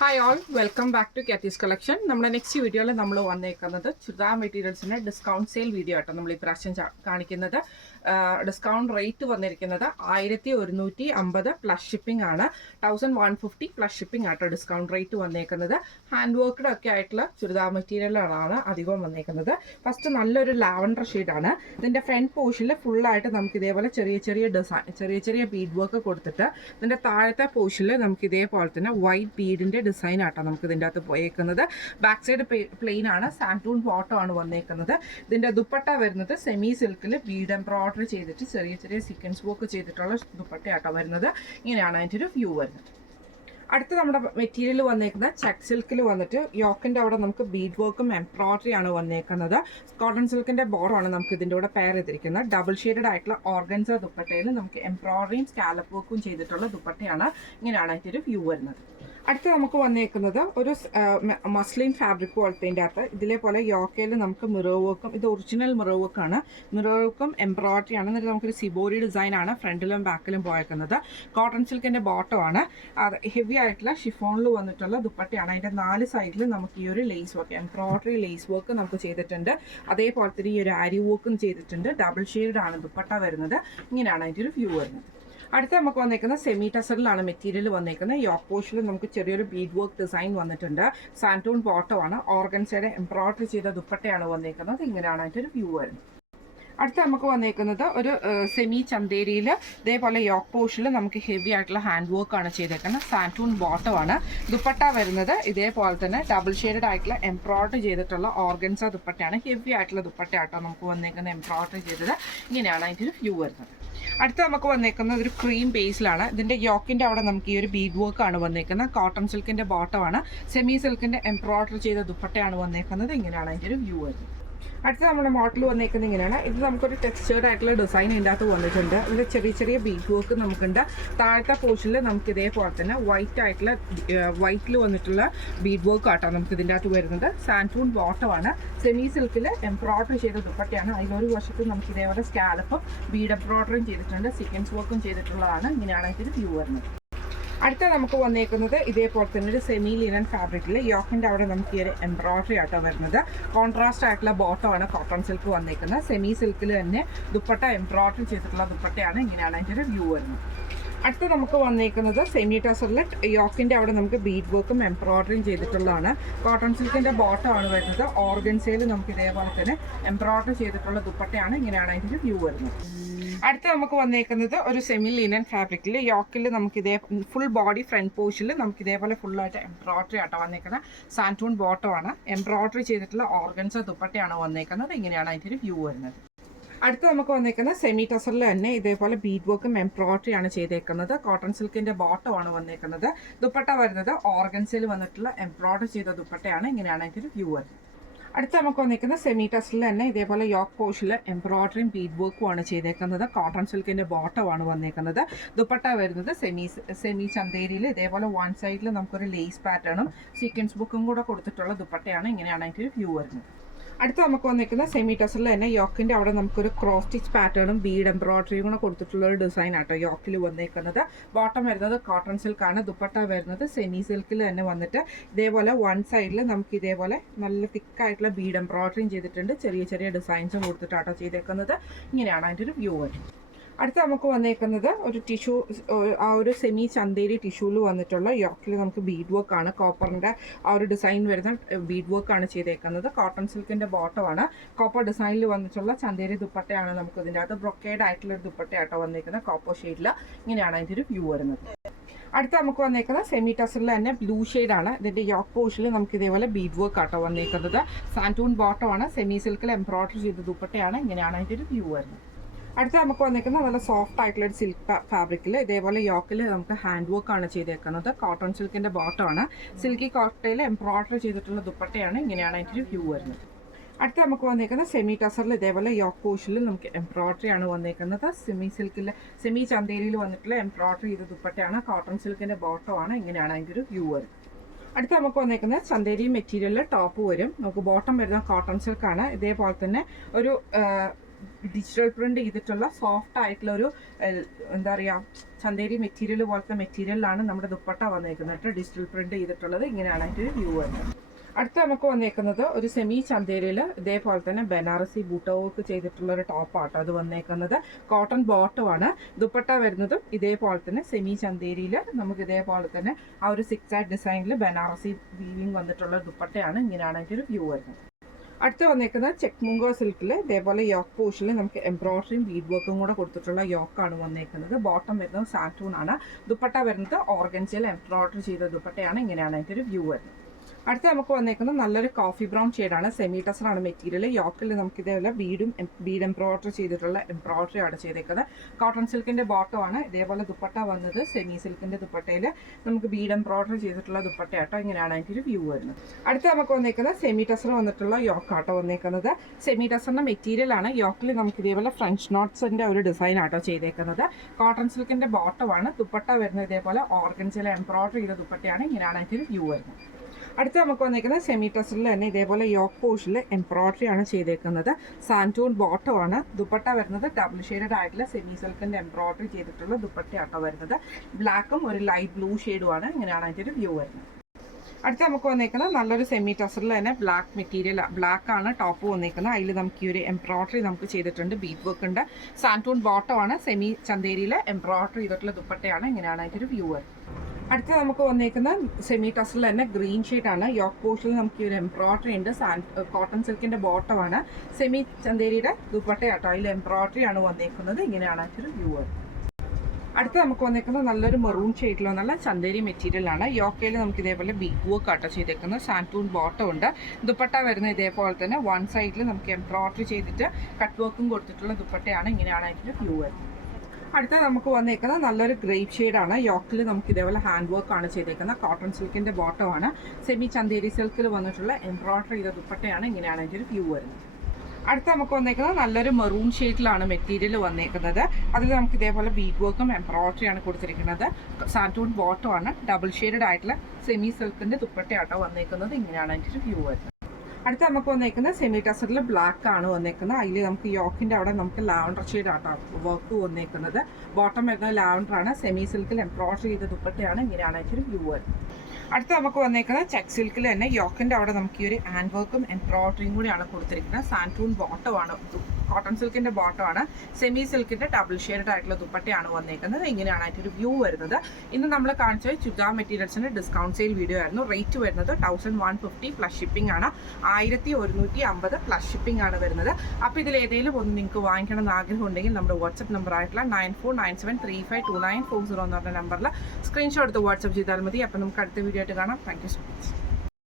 Hi all, welcome back to കാത്തീസ് collection. നമ്മുടെ next വീഡിയോയിൽ നമ്മൾ വന്നേക്കുന്നത് ചുരിദാർ മെറ്റീരിയൽസിൻ്റെ ഡിസ്കൗണ്ട് സെയിൽ വീഡിയോ ആട്ടോ നമ്മൾ ഈ പ്രാവശ്യം കാണിക്കുന്നത്. ഡിസ്കൗണ്ട് റേറ്റ് വന്നിരിക്കുന്നത് 1150 പ്ലസ് ഷിപ്പിംഗ് ആണ്. 1150 പ്ലസ് ഷിപ്പിംഗ് ആട്ടോ ഡിസ്കൗണ്ട് റേറ്റ് വന്നേക്കുന്നത്. ഹാൻഡ് വർക്ക്ഡ് ഒക്കെ ആയിട്ടുള്ള ചുരിദാർ മെറ്റീരിയലാണ് അധികവും വന്നേക്കുന്നത്. ഫസ്റ്റ് നല്ലൊരു ലാവൻഡർ ഷെയ്ഡാണ്. ഇതിൻ്റെ ഫ്രണ്ട് പോർഷനിൽ ഫുള്ളായിട്ട് നമുക്ക് ഇതേപോലെ ചെറിയ ഡിസൈൻ ചെറിയ ബീഡ് വർക്ക് കൊടുത്തിട്ട് ഇതിൻ്റെ താഴത്തെ പോർഷനിൽ നമുക്ക് ഇതേപോലെ തന്നെ വൈറ്റ് ബീഡിൻ്റെ ഡിസൈൻ ആട്ടോ നമുക്ക് ഇതിൻ്റെ അകത്ത് പോയേക്കുന്നത്. ബാക്ക് സൈഡ് പ്ലെയിൻ ആണ്, സാൻറ്റൂൺ ബോട്ടം ആണ് വന്നേക്കുന്നത്. ഇതിൻ്റെ ദുപ്പട്ട വരുന്നത് സെമി സിൽക്കിൽ ബീഡ് എംബ്രോയിഡറി ചെയ്തിട്ട് ചെറിയ സീക്വൻസ് വർക്ക് ചെയ്തിട്ടുള്ള ദുപ്പട്ടയാട്ടോ വരുന്നത്. ഇങ്ങനെയാണ് അതിൻ്റെ ഒരു വ്യൂ വരുന്നത്. അടുത്ത നമ്മുടെ മെറ്റീരിയൽ വന്നേക്കുന്നത് ചെക്ക് സിൽക്കിൽ വന്നിട്ട് യോക്കിൻ്റെ അവിടെ നമുക്ക് ബീഡ് വർക്കും എംബ്രോയിഡറി ആണ് വന്നേക്കുന്നത്. കോട്ടൺ സിൽക്കിൻ്റെ ബോർഡറാണ് നമുക്ക് ഇതിൻ്റെ കൂടെ പെയർ ചെയ്തിരിക്കുന്നത്. ഡബിൾ ഷെയ്ഡഡ് ആയിട്ടുള്ള ഓർഗൻസ ദുപ്പട്ടയിൽ നമുക്ക് എംബ്രോയിഡറിയും സ്കാലപ്പ് വർക്കും ചെയ്തിട്ടുള്ള ദുപ്പട്ടയാണ്. ഇങ്ങനെയാണ് അതിൻ്റെ ഒരു വ്യൂ വരുന്നത്. അടുത്ത് നമുക്ക് വന്നേക്കുന്നത് ഒരു മസ്ലിൻ ഫാബ്രിക് പോലത്തെ അകത്ത് ഇതിലെ പോലെ യോക്കയിൽ നമുക്ക് മിറർ വർക്കും, ഇത് ഒറിജിനൽ മിറർ വർക്കാണ്. മിറർ വർക്കും എംബ്രോയിഡറി ആണ്. എന്നിട്ട് നമുക്കൊരു സിബോറി ഡിസൈനാണ് ഫ്രണ്ടിലും ബാക്കിലും പോയേക്കുന്നത്. കോട്ടൺ സിൽക്കിൻ്റെ ബോട്ടമാണ്. അത് ഹെവി ആയിട്ടുള്ള ഷിഫോണിൽ വന്നിട്ടുള്ള ദുപ്പട്ടയാണ്. അതിൻ്റെ 4 സൈഡിൽ നമുക്ക് ഈ ഒരു lace work, embroidery lace work നമുക്ക് ചെയ്തിട്ടുണ്ട്. അതേപോലെ തന്നെ ഈ ഒരു ആരി വർക്കും ചെയ്തിട്ടുണ്ട്. ഡബിൾ ഷെയ്ഡാണ് ദുപ്പട്ട വരുന്നത്. ഇങ്ങനെയാണ് അതിൻ്റെ ഒരു വ്യൂ വരുന്നത്. അടുത്ത നമുക്ക് വന്നേക്കുന്നത് സെമി ടസറിലാണ് മെറ്റീരിയൽ വന്നേക്കുന്നത്. യോക്ക് പോർഷനിൽ നമുക്ക് ചെറിയൊരു ബീഡ് വർക്ക് ഡിസൈൻ വന്നിട്ടുണ്ട്. സാൻറ്റൂൺ ബോട്ടമാണ്. ഓർഗൻസയുടെ എംബ്രോയിഡറി ചെയ്ത ദുപ്പട്ടയാണ് വന്നേക്കുന്നത്. ഇങ്ങനെയാണ് അതിൻ്റെ ഒരു വ്യൂ വരുന്നത്. അടുത്ത നമുക്ക് വന്നേക്കുന്നത് ഒരു സെമി ചന്തേരിയിൽ ഇതേപോലെ യോക്ക് പോർഷനിൽ നമുക്ക് ഹെവി ആയിട്ടുള്ള ഹാൻഡ് വർക്കാണ് ചെയ്തേക്കുന്നത്. സാൻറ്റൂൺ ബോട്ടമാണ്. ദുപ്പട്ട വരുന്നത് ഇതേപോലെ തന്നെ ഡബിൾ ഷെയ്ഡഡ് ആയിട്ടുള്ള എംബ്രോയിഡറി ചെയ്തിട്ടുള്ള ഓർഗൻസ ദുപ്പട്ടയാണ്. ഹെവി ആയിട്ടുള്ള ദുപ്പട്ടയാട്ടോ നമുക്ക് വന്നേക്കുന്നത്, എംബ്രോയിഡറി ചെയ്തത്. ഇങ്ങനെയാണ് അതിൻ്റെ ഒരു വ്യൂ വരുന്നത്. അടുത്ത നമുക്ക് വന്നേക്കുന്നത് ഒരു ക്രീം ബേസിലാണ്. ഇതിൻ്റെ യോക്കിൻ്റെ അവിടെ നമുക്ക് ഈ ഒരു ബീഡ് വർക്കാണ് വന്നേക്കുന്നത്. കോട്ടൺ സിൽക്കിൻ്റെ ബോട്ടമാണ്. സെമി സിൽക്കിൻ്റെ എംബ്രോയിഡറി ചെയ്ത ദുപ്പട്ടയാണ് വന്നേക്കുന്നത്. ഇങ്ങനെയാണ് അതിൻ്റെ ഒരു വ്യൂ വരുന്നത്. അടുത്ത നമ്മുടെ മോഡൽ വന്നേക്കുന്നത് ഇങ്ങനെയാണ്. ഇത് നമുക്കൊരു ടെക്സ്ചേർഡ് ആയിട്ടുള്ള ഡിസൈൻ ഇതിൻ്റെ അകത്ത് വന്നിട്ടുണ്ട്. ഇതിൽ ചെറിയ ബീഡ് വർക്ക് നമുക്കുണ്ട്. താഴത്തെ പോർഷനിൽ നമുക്ക് ഇതേപോലെ തന്നെ വൈറ്റിൽ വന്നിട്ടുള്ള ബീഡ് വർക്ക് ആട്ടോ നമുക്ക് ഇതിൻ്റെ അകത്ത് വരുന്നത്. സാൻറ്റൂൺ ബോട്ടമാണ്. സെമി സിൽക്കിൽ എംബ്രോയിഡറി ചെയ്ത ദുപ്പട്ടയാണ്. അതിലൊരു വശത്ത് നമുക്ക് ഇതേപോലെ സ്കാലപ്പും ബീഡ് എംബ്രോയിഡറിയും ചെയ്തിട്ടുണ്ട്. സീക്വൻസ് വർക്കും ചെയ്തിട്ടുള്ളതാണ്. ഇങ്ങനെയാണ് ഇതിൻ്റെ വ്യൂ വരുന്നത്. അടുത്ത നമുക്ക് വന്നേക്കുന്നത് ഇതേപോലെ തന്നെ ഒരു സെമി ലിനൻ ഫാബ്രിക്കിൽ യോക്കിൻ്റെ അവിടെ നമുക്ക് ഈ ഒരു എംബ്രോയിഡറി ആട്ടോ വരുന്നത്. കോൺട്രാസ്റ്റ് ആയിട്ടുള്ള ബോട്ടമാണ് കോട്ടൺ സിൽക്ക് വന്നേക്കുന്നത്. സെമി സിൽക്കിൽ തന്നെ ദുപ്പട്ട എംബ്രോയിഡറി ചെയ്തിട്ടുള്ള ദുപ്പട്ടയാണ്. ഇങ്ങനെയാണ് അതിൻ്റെ ഒരു വ്യൂ വരുന്നത്. അടുത്ത് നമുക്ക് വന്നേക്കുന്നത് സെമി ടസറിൽ യോക്കിൻ്റെ അവിടെ നമുക്ക് ബീഡ് വർക്കും എംബ്രോയിഡറിയും ചെയ്തിട്ടുള്ളതാണ്. കോട്ടൺ സിൽക്കിൻ്റെ ബോട്ടമാണ് വരുന്നത്. ഓർഗൻസയിൽ നമുക്ക് ഇതേപോലെ തന്നെ എംബ്രോയിഡറി ചെയ്തിട്ടുള്ള ദുപ്പട്ടയാണ്. ഇങ്ങനെയാണ് അതിൻ്റെ ഒരു വ്യൂ വരുന്നത്. അടുത്ത നമുക്ക് വന്നേക്കുന്നത് ഒരു സെമി ലിനൻ ഫാബ്രിക്കിൽ യോക്കിൽ നമുക്ക് ഫുൾ ബോഡി ഫ്രണ്ട് പോർഷനിൽ നമുക്ക് ഇതേപോലെ ഫുള്ളായിട്ട് എംബ്രോയിഡറി ആട്ടോ വന്നേക്കുന്നത്. സാൻറ്റൂൺ ബോട്ടമാണ്. എംബ്രോയിഡറി ചെയ്തിട്ടുള്ള ഓർഗൻസ ദുപ്പട്ടയാണ് വന്നേക്കുന്നത്. ഇങ്ങനെയാണ് അതിൻ്റെ ഒരു വ്യൂ വരുന്നത്. അടുത്ത് നമുക്ക് വന്നേക്കുന്നത് സെമി ടസറിൽ തന്നെ ഇതേപോലെ ബീഡ് വർക്കും എംബ്രോയിഡറി ആണ് ചെയ്തേക്കുന്നത്. കോട്ടൺ സിൽക്കിൻ്റെ ബോട്ടമാണ് വന്നേക്കുന്നത്. ദുപ്പട്ട വരുന്നത് ഓർഗൻസയിൽ വന്നിട്ടുള്ള എംബ്രോയിഡറി ചെയ്ത ദുപ്പട്ടയാണ്. ഇങ്ങനെയാണ് അതിൻ്റെ ഒരു വ്യൂ വരുന്നത്. അടുത്ത നമുക്ക് വന്നിരിക്കുന്ന സെമി ടസറിൽ തന്നെ ഇതേപോലെ യോക്ക് പോർഷനിൽ എംബ്രോയിഡറിയും ബീഡ് വർക്കുമാണ് ചെയ്തേക്കുന്നത്. കോട്ടൺ സിൽക്കിൻ്റെ ബോട്ടമാണ് വന്നേക്കുന്നത്. ദുപ്പട്ട വരുന്നത് സെമി ചന്തേരിയിൽ ഇതേപോലെ വൺ സൈഡിൽ നമുക്കൊരു ലേസ് പാറ്റേണും സീക്വൻസ് ബുക്കും കൂടെ കൊടുത്തിട്ടുള്ള ദുപ്പട്ടയാണ്. ഇങ്ങനെയാണ് അതിൻ്റെ ഒരു വ്യൂ വരുന്നത്. അടുത്ത് നമുക്ക് വന്നിരിക്കുന്ന സെമി ടസറിൽ തന്നെ യോക്കിൻ്റെ അവിടെ നമുക്കൊരു ക്രോസ് സ്റ്റിച്ച് പാറ്റേണും ബീഡ് എംബ്രോയിഡറിയും കൂടെ കൊടുത്തിട്ടുള്ള ഒരു ഡിസൈൻ ആട്ടോ യോക്കിൽ വന്നേക്കുന്നത്. ബോട്ടം വരുന്നത് കോട്ടൺ സിൽക്കാണ്. ദുപ്പട്ട വരുന്നത് സെമി സിൽക്കിൽ തന്നെ വന്നിട്ട് ഇതേപോലെ വൺ സൈഡിൽ നമുക്ക് ഇതേപോലെ നല്ല തിക്കായിട്ടുള്ള ബീഡ് എംബ്രോയിഡറിയും ചെയ്തിട്ടുണ്ട്. ചെറിയ ഡിസൈൻസും കൊടുത്തിട്ടാട്ടോ ചെയ്തേക്കുന്നത്. ഇങ്ങനെയാണ് അതിൻ്റെ ഒരു വ്യൂ വരുന്നത്. അടുത്ത നമുക്ക് വന്നേക്കുന്നത് ഒരു ടിഷ്യൂ, ആ ഒരു സെമി ചന്തേരി ടിഷ്യൂവിൽ വന്നിട്ടുള്ള യോക്കിൽ നമുക്ക് ബീഡ് വർക്കാണ്. കോപ്പറിൻ്റെ ആ ഒരു ഡിസൈൻ വരുന്ന ബീഡ് വർക്കാണ് ചെയ്തേക്കുന്നത്. കോട്ടൺ സിൽക്കിൻ്റെ ബോട്ടമാണ്. കോപ്പർ ഡിസൈനിൽ വന്നിട്ടുള്ള ചന്തേരി ദുപ്പട്ടയാണ് നമുക്ക് ഇതിൻ്റെ അകത്ത് ബ്രൊക്കേഡ് ആയിട്ടുള്ളൊരു ദുപ്പട്ടയാട്ടോ വന്നേക്കുന്നത് കോപ്പർ ഷെയ്ഡിൽ. ഇങ്ങനെയാണ് അതിൻ്റെ ഒരു വ്യൂ വരുന്നത്. അടുത്ത നമുക്ക് വന്നേക്കുന്നത് സെമി ടസറിൽ തന്നെ ബ്ലൂ ഷെയ്ഡാണ്. ഇതിൻ്റെ യോക്ക് പോർഷനിൽ നമുക്ക് ഇതേപോലെ ബീഡ് വർക്ക് ആട്ടോ വന്നേക്കുന്നത്. സാൻറ്റൂൺ ബോട്ടമാണ്. സെമി സിൽക്കിൽ എംബ്രോയിഡറി ചെയ്ത ദുപ്പട്ടയാണ്. ഇങ്ങനെയാണ് അതിൻ്റെ ഒരു വ്യൂ വരുന്നത്. അടുത്ത നമുക്ക് വന്നിരിക്കുന്നത് നല്ല സോഫ്റ്റ് ആയിട്ടുള്ള ഒരു സിൽക്ക് ഫാബ്രിക്കിൽ ഇതേപോലെ യോക്കിൽ നമുക്ക് ഹാൻഡ് വർക്കാണ് ചെയ്തേക്കുന്നത്. കോട്ടൺ സിൽക്കിൻ്റെ ബോട്ടമാണ്. സിൽക്കി കോട്ടയിൽ എംബ്രോയിഡറി ചെയ്തിട്ടുള്ള ദുപ്പട്ടയാണ്. ഇങ്ങനെയാണ് അതിൻ്റെ വ്യൂ വരുന്നത്. അടുത്ത നമുക്ക് വന്നിരിക്കുന്നത് സെമി ടസറിൽ ഇതേപോലെ യോക്ക് പോർഷനിൽ നമുക്ക് എംബ്രോയിഡറി ആണ് വന്നിരിക്കുന്നത്. സെമി ചന്തേരിയിൽ വന്നിട്ടുള്ള എംബ്രോയിഡറി ചെയ്ത ദുപ്പട്ടയാണ്. കോട്ടൺ സിൽക്കിൻ്റെ ബോട്ടമാണ്. ഇങ്ങനെയാണ് അതിൻ്റെ ഒരു വ്യൂ വരുന്നത്. അടുത്ത നമുക്ക് വന്നിരിക്കുന്നത് ചന്തേരി മെറ്റീരിയലിൽ ടോപ്പ് വരും. നമുക്ക് ബോട്ടം വരുന്ന കോട്ടൺ സിൽക്കാണ്. ഇതേപോലെ തന്നെ ഒരു ഡിജിറ്റൽ പ്രിന്റ് ചെയ്തിട്ടുള്ള സോഫ്റ്റ് ആയിട്ടുള്ള ഒരു എന്താ പറയുക ചന്തേരി മെറ്റീരിയൽ പോലത്തെ മെറ്റീരിയലിലാണ് നമ്മുടെ ദുപ്പട്ട വന്നേക്കുന്നത്. ഡിജിറ്റൽ പ്രിന്റ് ചെയ്തിട്ടുള്ളത്. ഇങ്ങനെയാണ് അതിൻ്റെ വ്യൂ വരുന്നത്. അടുത്ത നമുക്ക് വന്നേക്കുന്നത് ഒരു സെമി ചന്തേരിയിൽ ഇതേപോലെ തന്നെ ബനാറസി ബൂട്ട വർക്ക് ചെയ്തിട്ടുള്ള ഒരു ടോപ്പാട്ടോ അത് വന്നേക്കുന്നത്. കോട്ടൺ ബോട്ടമാണ്. ദുപ്പട്ട വരുന്നതും ഇതേപോലെ തന്നെ സെമി ചന്തേരിയിൽ നമുക്ക് ഇതേപോലെ തന്നെ ആ ഒരു 6 ഡിസൈനിൽ ബനാറസി വീവിങ് വന്നിട്ടുള്ള ദുപ്പട്ടയാണ്. ഇങ്ങനെയാണ് അതിൻ്റെ ഒരു വ്യൂ വരുന്നത്. അടുത്ത് വന്നേക്കുന്നത് ചെക്ക് മുങ്കോ സിൽക്കിൽ ഇതേപോലെ യോക്ക് പോർഷനിൽ നമുക്ക് എംബ്രോയിഡറിയും ബീഡ് വർക്കും കൂടെ കൊടുത്തിട്ടുള്ള യോക്കാണ് വന്നേക്കുന്നത്. ബോട്ടം വരുന്നത് സാറ്റൂൺ ആണ്. ദുപ്പട്ട വരുന്നത് ഓർഗൻസിയിൽ എംബ്രോയിഡറി ചെയ്ത ദുപ്പട്ടയാണ്. ഇങ്ങനെയാണ് അതിൻ്റെ ഒരു വ്യൂ വരുന്നത്. അടുത്ത നമുക്ക് വന്നേക്കുന്നത് നല്ലൊരു കോഫി ബ്രൗൺ ഷെയ്ഡാണ്. സെമി ടസറാണ് മെറ്റീരിയൽ. യോക്കിൽ നമുക്ക് ഇതേപോലെ ബീഡ് എംബ്രോയിഡറി ചെയ്തിട്ടുള്ള എംബ്രോയിഡറി ആണ് ചെയ്തേക്കുന്നത്. കോട്ടൺ സിൽക്കിന്റെ ബോട്ടമാണ്. ഇതേപോലെ ദുപ്പട്ട വന്നത് സെമി സിൽക്കിന്റെ ദുപ്പട്ടയിൽ നമുക്ക് ബീഡ് എംബ്രോയിഡറി ചെയ്തിട്ടുള്ള ദുപ്പട്ടയാട്ടോ. ഇങ്ങനെയാണ് അതിൻ്റെ ഒരു വ്യൂ വരുന്നത്. അടുത്ത നമുക്ക് വന്നേക്കുന്നത് സെമി ടസർ വന്നിട്ടുള്ള യോക്കാട്ടോ വന്നേക്കുന്നത്. സെമി ടസറിന്റെ മെറ്റീരിയൽ ആണ്. യോക്കിൽ നമുക്ക് ഇതേപോലെ ഫ്രഞ്ച് നോട്ട്സിന്റെ ഒരു ഡിസൈൻ ആട്ടോ ചെയ്തേക്കുന്നത്. കോട്ടൺ സിൽക്കിന്റെ ബോട്ടമാണ്. ദുപ്പട്ട വരുന്നത് ഇതേപോലെ ഓർഗൻസിലെ എംബ്രോയിഡറി ചെയ്ത ദുപ്പട്ടയാണ്. ഇങ്ങനെയാണ് അതിൻ്റെ ഒരു വ്യൂ വരുന്നത്. അടുത്ത നമുക്ക് വന്നിരിക്കുന്നത് സെമി ടസറിൽ തന്നെ ഇതേപോലെ യോക്ക് പോർഷനിൽ എംബ്രോയിഡറി ആണ് ചെയ്തേക്കുന്നത്. സാൻറ്റൂൺ ബോട്ടമാണ്. ദുപ്പട്ട വരുന്നത് ഡബിൾ ഷെയ്ഡഡ് ആയിട്ടുള്ള സെമി സിൽക്കിന്റെ എംബ്രോയിഡറി ചെയ്തിട്ടുള്ള ദുപ്പട്ടയാട്ടോ വരുന്നത്. ബ്ലാക്കും ഒരു ലൈറ്റ് ബ്ലൂ ഷെയ്ഡുമാണ്. ഇങ്ങനെയാണ് അതിൻ്റെ ഒരു വ്യൂ വരുന്നത്. അടുത്ത നമുക്ക് വന്നേക്കുന്നത് നല്ലൊരു സെമി ടസറിൽ തന്നെ ബ്ലാക്ക് മെറ്റീരിയൽ, ബ്ലാക്ക് ആണ് ടോപ്പ് വന്നേക്കുന്നത്. അതിൽ നമുക്ക് ഈ ഒരു എംബ്രോയിഡറി നമുക്ക് ചെയ്തിട്ടുണ്ട്. ബീഡ് വർക്ക് ഉണ്ട്. സാൻറ്റൂൺ ബോട്ടമാണ്. സെമി ചന്തേരിയിൽ എംബ്രോയിഡറി ചെയ്തിട്ടുള്ള ദുപ്പട്ടയാണ്. ഇങ്ങനെയാണ് അതിൻ്റെ ഒരു വ്യൂ വരുന്നത്. അടുത്ത നമുക്ക് വന്നേക്കുന്ന സെമി ടസറിൽ തന്നെ ഗ്രീൻ ഷെയ്ഡാണ്. യോക്ക് പോർഷനിൽ നമുക്ക് ഈ ഒരു എംബ്രോയിഡറി ഉണ്ട്. കോട്ടൺ സിൽക്കിന്റെ ബോട്ടമാണ്. സെമി ചന്തേരിയുടെ ദുപ്പട്ടയാട്ടോ. അതിൽ എംബ്രോയിഡറി ആണ് വന്നേക്കുന്നത്. ഇങ്ങനെയാണ് അതിൻ്റെ വ്യൂ. അടുത്ത നമുക്ക് വന്നേക്കുന്നത് നല്ലൊരു മെറൂൺ ഷെയ്ഡിലോ നല്ല ചന്തേരി മെറ്റീരിയലാണ്. യോക്കയിൽ നമുക്ക് ഇതേപോലെ ബീഡ് വർക്ക് ആട്ടോ ചെയ്തേക്കുന്നത്. സാൻറ്റൂൺ ബോട്ടം ഉണ്ട്. ദുപ്പട്ട വരുന്ന ഇതേപോലെ തന്നെ വൺ സൈഡിൽ നമുക്ക് എംബ്രോയിഡറി ചെയ്തിട്ട് കട്ട് വർക്കും കൊടുത്തിട്ടുള്ള ദുപ്പട്ടയാണ്. ഇങ്ങനെയാണ് അതിൻ്റെ വ്യൂ വരുന്നത്. അടുത്ത നമുക്ക് വന്നേക്കുന്നത് നല്ലൊരു ഗ്രേപ്പ് ഷെയ്ഡാണ്. യോക്കിൽ നമുക്ക് ഇതേപോലെ ഹാൻഡ് വർക്ക് ആണ് ചെയ്തേക്കുന്നത്. കോട്ടൺ സിൽക്കിന്റെ ബോട്ടമാണ്. സെമി ചന്തേരി സിൽക്കിൽ വന്നിട്ടുള്ള എംബ്രോയിഡറി ചെയ്ത ദുപ്പട്ടയാണ്. ഇങ്ങനെയാണ് അതിൻ്റെ ഒരു വ്യൂ വരുന്നത്. അടുത്ത നമുക്ക് വന്നേക്കുന്നത് നല്ലൊരു മെറൂൺ ഷെയ്ഡിലാണ് മെറ്റീരിയൽ വന്നേക്കുന്നത്. അതിൽ നമുക്ക് ഇതേപോലെ ബീഡ് വർക്കും എംബ്രോയിഡറിയാണ് കൊടുത്തിരിക്കുന്നത്. സാൻറ്റൂൺ ബോട്ടമാണ്. ഡബിൾ ഷെയ്ഡഡ് ആയിട്ടുള്ള സെമി സിൽക്കിന്റെ ദുപ്പട്ടയാട്ടോ വന്നേക്കുന്നത്. ഇങ്ങനെയാണ് അതിൻ്റെ ഒരു വ്യൂ വരുന്നത്. അടുത്ത നമുക്ക് വന്നേക്കുന്നത് സെമി ടസറിൽ ബ്ലാക്ക് ആണ് വന്നേക്കുന്നത്. അതിൽ നമുക്ക് യോക്കിന്റെ അവിടെ നമുക്ക് ലാവൻഡർ ഷെയ്ഡ് ആട്ടോ വർക്ക് വന്നേക്കുന്നത്. ബോട്ടം വരുന്നത് ലാവൻഡർ ആണ്. സെമി സിൽക്കിൽ എംബ്രോയിഡറി ചെയ്ത ദുപ്പട്ടയാണ്. ഇങ്ങനെയാണ് അതിൻ്റെ വ്യൂ വരുന്നത്. അടുത്ത നമുക്ക് വന്നേക്കുന്നത് ചെക്ക് സിൽക്കിൽ തന്നെ യോക്കിന്റെ അവിടെ നമുക്ക് ഈ ഒരു ഹാൻഡ് വർക്കും എംബ്രോയിഡറിയും കൂടിയാണ് കൊടുത്തിരിക്കുന്നത്. സാൻറ്റൂൺ ബോട്ടമാണ്. കോട്ടൺ സിൽക്കിന്റെ ബോട്ടമാണ്. സെമി സിൽക്കിന്റെ ഡബിൾ ഷെയ്ഡഡ് ആയിട്ടുള്ള ദുപ്പട്ടയാണ് വന്നേക്കുന്നത്. ഇങ്ങനെയാണ് അതിൻ്റെ ഒരു വ്യൂ വരുന്നത്. ഇന്ന് നമ്മൾ കാണിച്ചത് ചുരിദാർ മെറ്റീരിയൽസിന്റെ ഡിസ്കൗണ്ട് സെയിൽ വീഡിയോ ആയിരുന്നു. റേറ്റ് വരുന്നത് 1150 പ്ലസ് ഷിപ്പിംഗ് ആണ്. 1150 പ്ലസ് ഷിപ്പിംഗ് ആണ് വരുന്നത്. അപ്പോൾ ഇതിൽ ഏതെങ്കിലും ഒന്ന് നിങ്ങൾക്ക് വാങ്ങിക്കണം എന്ന് ആഗ്രഹം ഉണ്ടെങ്കിൽ നമ്മുടെ വാട്സ്ആപ്പ് നമ്പർ ആയിട്ടുള്ള 9497352940 എന്ന് പറഞ്ഞ നമ്പറിൽ സ്ക്രീൻഷോട്ട് എടുത്ത് വാട്സ്ആപ്പ് ചെയ്താൽ മതി. അപ്പോൾ നമുക്ക് അടുത്ത വീഡിയോ ആയിട്ട് കാണാം. Thank you so much.